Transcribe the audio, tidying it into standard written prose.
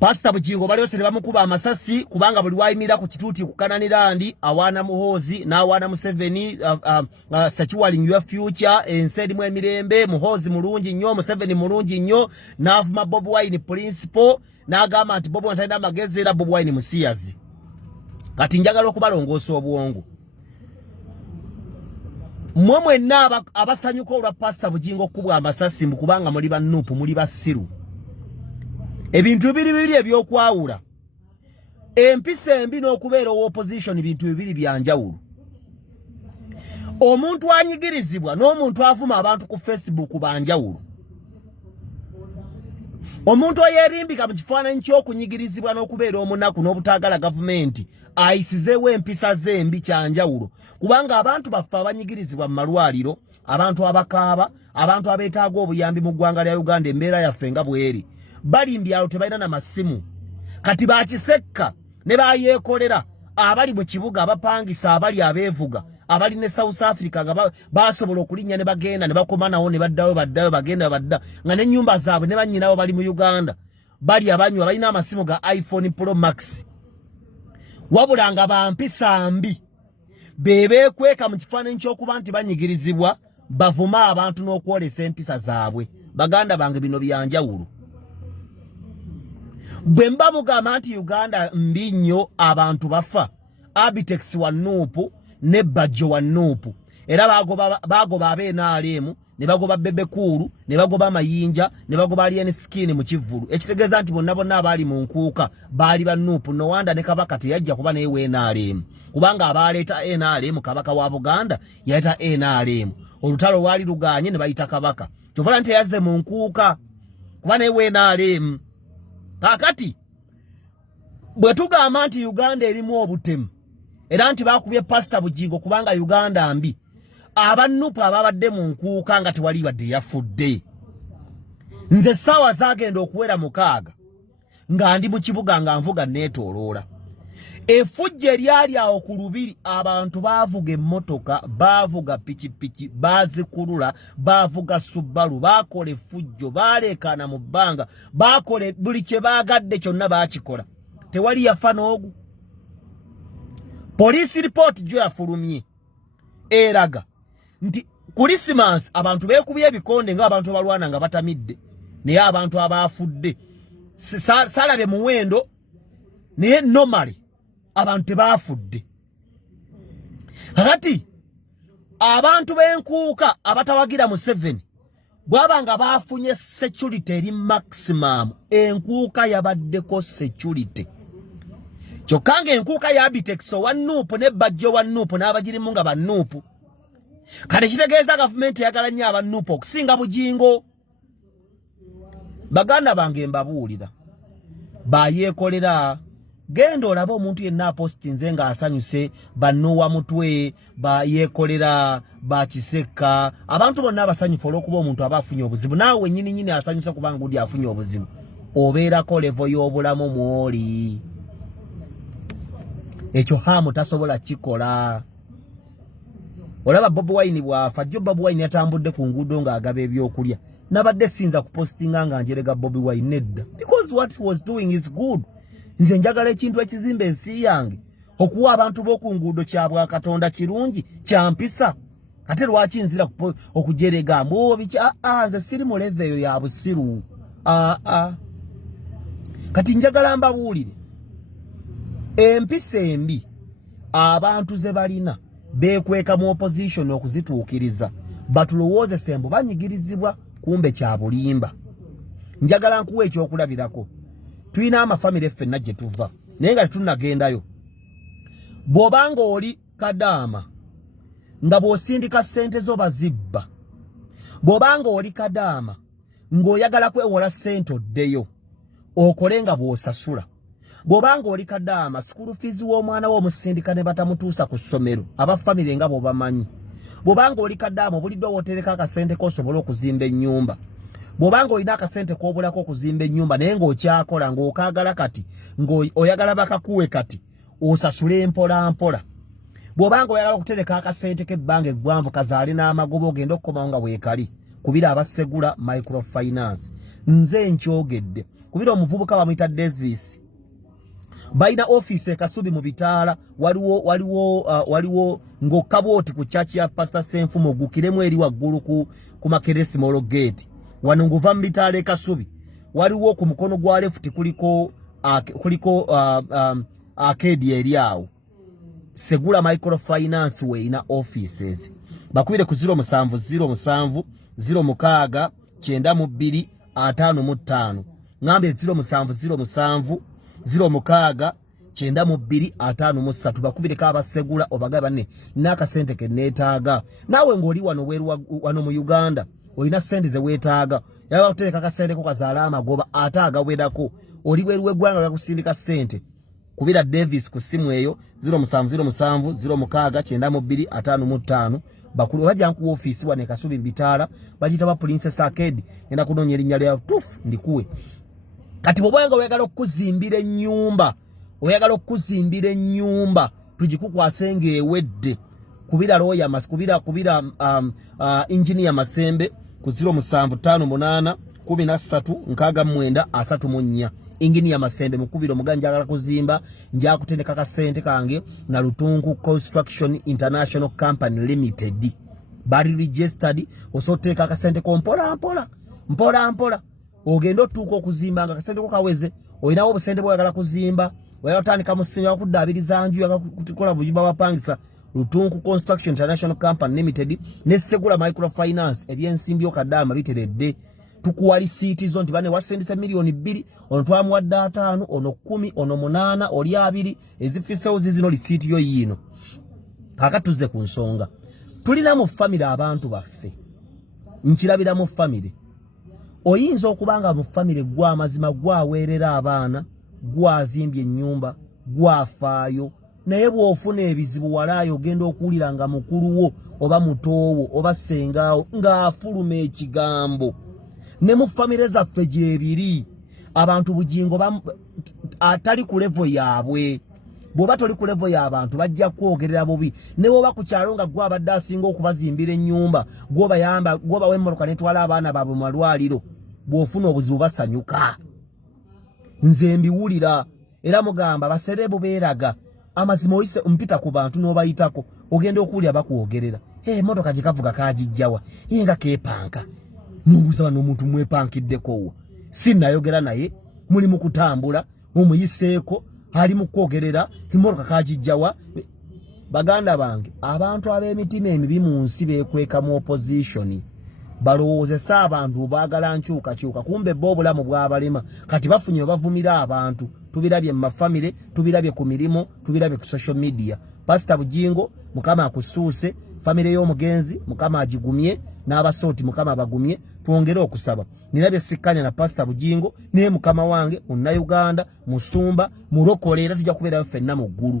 Pastor Bujjingo baliyose nebamukuba amasasi kubanga buli wayimira ku kituuti kukananira ndi awana muhozi na awana Museveni securing your future ensedi mu emirembe muhozi mulungi nnyo Museveni mulungi nnyo n'avuma Bob Wine principle n'agamba nti Bob Wine amagezi era Bob Wine musiyazi. Kati njagala okubalongoosa obwongo. Mmwe mwenna abasanyuka olwa Pastor Bujjingo okubwa amasasi mukubanga muli bannupu muli basiru. Ebintu bibiri ebyokwawula. Empisa embi n'okubeera opposition ebintu bibiri byanjawulo. Omuntu anyigirizibwa n'omuntu avuma abantu ku Facebook banjawulo. Omuntu oyerimbika mu kifaananyi ky'okunyigirizibwa n'okubeera omunaku n'obutaagala gavumenti ayisizeewo empisa zembi kyanjawulo. Kubanga abantu baffe abanyigirizibwa mu malwaliro, abantu abakaaba, abantu abeetaaga obuyambi mu ggwanga lya Uganda embeera yaffe nga bweri. Bali mbyalo tebalina na masimu. Kati bakisekka ne bayeekolera abali mu kibuga abapangisa abali abeevuga abali ne South Africa nga basobola okulinnya ne bagenda ne bakoma nawo ne baddayo bagenda badda nga ne nyumba zaabwe ne bannyinawo bali mu Uganda bali abanywa balina amasimu ga iPhone Pro Max. Wabula nga bampisa mbi bebeekweka mu kifaananyi ky'okuba nti banyigirizibwa bavuma abantu n'okwolesa empisa zaabwe. Baganda bange bino byanjawulo. Bwemba mugamba nti Uganda mbi nnyo abantu bafa Abitex wa Nuupu ne Bajjo wa Nuupu era bagoba NRM ne bagoba Bebekulu ne bagoba Mayinja ne bagoba Alien Skin mu Kivulu ekitegeeza nti bonna abali mu nkuuka baali ba Nuupu no wanda ne Kabaka teyajja kuba ne NRM kubanga abaleeta NRM Kabaka wa Buganda yaleta NRM olutalo wali luganye ne bayita Kabaka kyovula nti yazze mu nkuuka kuba ne NRM. Kakati bwe tugamba nti Uganda erimu obutemu era nti bakubye Pastor Bujjingo kubanga Uganda mbi abannupa ababadde mu nkuuka nga tewali badde yafudde. Nze ssaawa zaagenda okuwera 6 nga ndi mu kibuga nga nvuga neetooloola. Effujjo eryali awo ku lubiri abantu baavuga emmotoka baavuga pikipiki baazikulula baavuga Subaru baakola effujjo baaleekaana mu bbanga baakole buli kye baagadde kyonna baakikola. Tewali yafa n'ogu. Police report gyo yafulumye eraga nti Christmas abantu beekubye ebikonde ng'abantu abalwana nga batamidde naye abantu abaafudde salabe muwendo naye normally abantu tebafudde. Kakati abantu b'enkuuka abatawagira mu 7 bwabanga bafunye security eri maximum enkuuka yabaddeko security. Kyokka enkuuka ya Abitex wa Nuupu ne Bajjo wa Nuupu n'abagirimu nga ba Nuupu. Kale kitegeeza gavumenti eyagala nnyo aba Nuupu okusinga Bujjingo. Baganda bange mbabuulira bayeekolera. Genda olaba omuntu yenna apostinze nga asanyuse bannuwa mutwe bayeekolera bakisekka abantu bonna abasanyufu olw'okuba omuntu aba afunye obuzibu naawe nnyini asanyusa kubanga gudi afunye obuzibu obeerako levo y'obulamu mwoli ekyo hamu tasobola kikola. Olaba Bob Wine bwafa jjo Bob Wine yatambudde ku nguudo ng'agaba ebyokulya nabadde sinza kupostinga nga njerega Bob Wine nedda because what he was doing is good. Nze njagala ekintu ekizimba ensi yange okuwa abantu b'oku nguudo kyabwa Katonda kirungi kyampisa ate lwaki nzira okujerega nze siri mu level eyo ya busiru. Kati njagala mbabuulire empisa embi abantu ze balina beekweka mu opposition okuzituukiriza batulowooze sembo banyigirizibwa kumbe kya bulimba. Njagala nkuwa ekyokulabirako. Tuyina amafamily ffenna gye tuva naye nga tetunnagendayo. Bw'obanga oli Kadaama nga bw'osindika ssente zo bazibba, bw'obanga oli Kadaama ng'oyagala kwewola ssente oddeyo okole nga bw'osasula, bw'obanga oli Kadaama school fees w'omwana wo omusindika ne batamutuusa ku ssomero abafamily nga bw'obamanyi, bw'obanga oli Kadaama obuliddwa w'otereka akasente k'osobole okuzimba ennyumba, bw'obanga olina akasente k'obulako okuzimba ennyumba naye ng'okyakola ng'okaagala kati ng'oyagala bakakuwe kati osasule mpola mpola, bw'obanga oyagala okutereka akasente k'ebbanga eggwanvu kazaale n'amagoba ogenda okukomawo nga weekali kubira abassegula microfinance. Nze nkyogedde kubira omuvubuka bamuyita Davis baina office Kasubi mu Bitaala waliwo ng'okaboti ku church ya Pastor Senfumo gukiremu eri waggulu ku Makeresimo gate wano nguva mu Bitaala Kasubi waliwo ku mukono gwa left kuliko arcade eri awo Segula Microfinance we ina offices bakubire ku 0707 06 92 55 ngambe 0707 06 92 53 bakubire ka abasegula obaga bane nakasente ke netaaga nawe ngoli wano wano mu Uganda olina sente ze wetaaga yaba kutereka kasente ko kazaala amagoba ataaga wedako oli weruwe gwanga lwa kusindika sente kubira Davis ku simu eyo 0707 06 92 55 bakulu bajja ku office wane Kasubi Bitaala bajita ba Princess Arcade enda kunonya erinnya lya tufu ndikuwe kati bobwenga oyagala okuzimbira ennyumba tugikukwasenge ewedde kubira lawyer kubira engineer Masembe ku 0758 13 64 engineer Masembe mukubiro muganja agala kuzimba nja kutendeka ka sente kange na Lutungu Construction International Company Limited bari registered osoteka ka sente ko mpola ogendo tuko okuzimba nga kasente ko kaweze oyinawo obusente bwagala kuzimba oyatandika musinga okudabiriza nju yakutikola bujiba bapangisa Lutungu Construction International Company Limited ne Segula Microfinance ebyensimbi okadama biteredde tukuwali siti zo nti bane wasendisa milioni 2 ono twamuwadde 5 ono 10 ono 8 oli 2 ezifisewo zizino lisiti yo yino kakatuze ku nsonga tulina mu family abantu baffe nkirabira mu family oyinza okubanga mu family gwa mazima gwaweerera abaana gwazimbye ennyumba gwafaayo naye bw'ofuna ebizibu walaayo ogenda okuwulira nga mukuluwo oba mutoowo oba sengaawo ng'afuluma ekigambo ne mu family zaffe gyebiri abantu Bujjingo atali ku level yaabwe bw'oba toli ku level y'abantu bajja kwogerera bubi ne bw'oba ku kyalo nga gwe abadde asinga okubazimbira ennyumba gw'obawa emmoloka netwala abaana baabwe mu malwaliro bw'ofuna obuzibu basanyuka nze mbiwulira era mugamba baserebu beeraga amazima oyise mpita ku bantu n'obayitako ogenda okuwulira bakwogerera emmotoka gye kavuga kagijjawa yenga keepanka n'obuuza n'omuntu mwepankiddeko sinnayogera naye muli mu kutambula omuyiseeko ali mu kwogerera emmotoka kagijjawa baganda bange abantu ab'emitima emibi mu nsi beekweka mu opposition balowoozesa abantu baagala nkyukakyuka kumbe bo obulamu bw'abalema kati bafunye bavumira abantu tubirabye mu mafamile tubirabye ku mirimu tubirabye ku social media Pastor Bujjingo mukama akusuuse famile y'omugenzi mukama agigumye n'abasooti mukama bagumye twongere okusaba nirabye sikkanya na Pastor Bujjingo naye mukama wange Uganda musumba mulokolera tujja kubeerayo ffenna mu ggulu